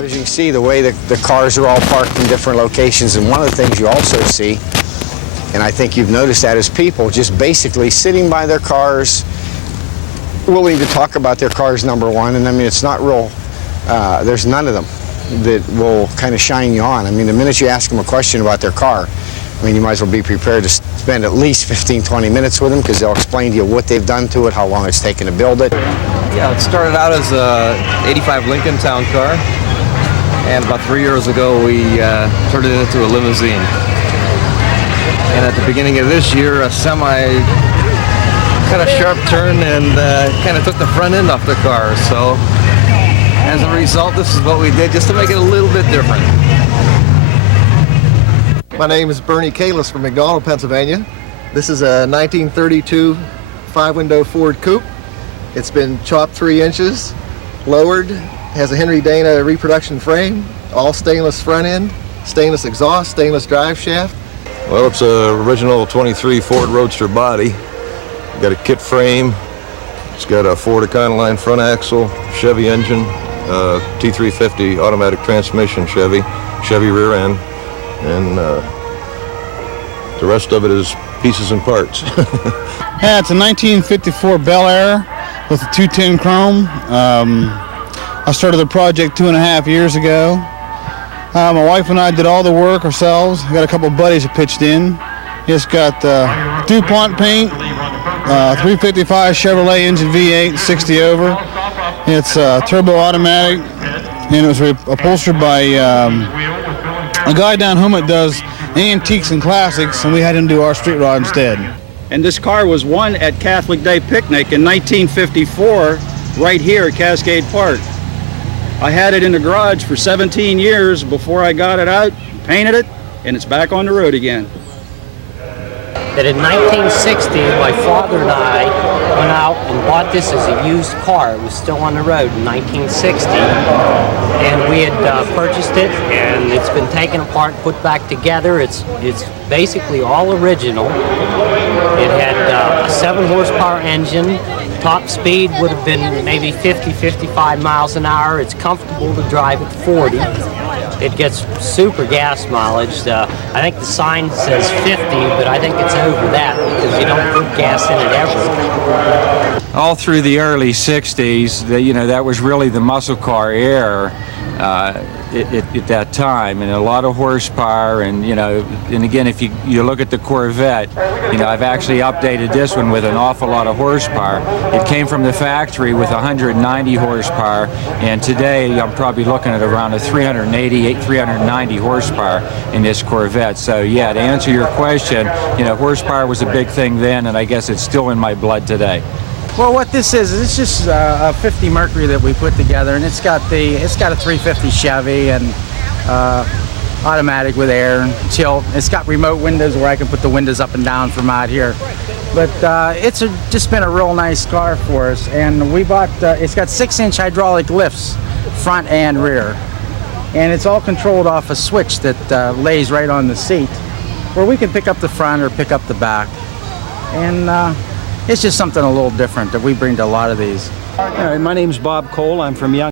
So as you can see, the way the cars are all parked in different locations, and one of the things you also see, and I think you've noticed that, is people just basically sitting by their cars, willing to talk about their cars, number one. And I mean, it's not real, there's none of them that will kind of shine you on. I mean, the minute you ask them a question about their car, I mean, you might as well be prepared to spend at least 15, 20 minutes with them, because they'll explain to you what they've done to it, how long it's taken to build it. Yeah, it started out as a 85 Lincoln town car, and about 3 years ago we turned it into a limousine. And at the beginning of this year, a semi kind of sharp turn and kind of took the front end off the car. So as a result, this is what we did just to make it a little bit different. My name is Bernie Kalis from McDonald, Pennsylvania. This is a 1932 5-window Ford Coupe. It's been chopped 3 inches, lowered, has a Henry Dana reproduction frame, all stainless front end, stainless exhaust, stainless drive shaft. Well, it's an original 23 Ford Roadster body. Got a kit frame. It's got a Ford Econoline front axle, Chevy engine, T350 automatic transmission Chevy rear end, and the rest of it is pieces and parts. Yeah, it's a 1954 Bel Air with a 210 chrome. I started the project 2.5 years ago. My wife and I did all the work ourselves. I got a couple of buddies that pitched in. It's got DuPont paint, 355 Chevrolet engine V8, 60 over. It's turbo automatic, and it was upholstered by a guy down home that does antiques and classics, and we had him do our street rod instead. And this car was won at Catholic Day Picnic in 1954, right here at Cascade Park. I had it in the garage for 17 years before I got it out, painted it, and it's back on the road again. That in 1960, my father and I went out and bought this as a used car. It was still on the road in 1960, and we had purchased it, and it's been taken apart, put back together. It's basically all original. It had a 7-horsepower engine. Top speed would have been maybe 50, 55 miles an hour. It's comfortable to drive at 40. It gets super gas mileage. I think the sign says 50, but I think it's over that because you don't put gas in it ever. All through the early 60s, that was really the muscle car era at that time, and a lot of horsepower, and and again, if you look at the Corvette, I've actually updated this one with an awful lot of horsepower. It came from the factory with 190 horsepower, and today I'm probably looking at around a 390 horsepower in this Corvette. So yeah, to answer your question, horsepower was a big thing then, and I guess it's still in my blood today. Well, what this is it's just a 50 Mercury that we put together, and it's got a 350 Chevy and automatic with air and tilt. It's got remote windows where I can put the windows up and down from out here. But it's just been a real nice car for us, and we bought. It's got 6-inch hydraulic lifts, front and rear, and it's all controlled off a switch that lays right on the seat, where we can pick up the front or pick up the back, and. It's just something a little different that we bring to a lot of these. My name's Bob Cole. I'm from Young.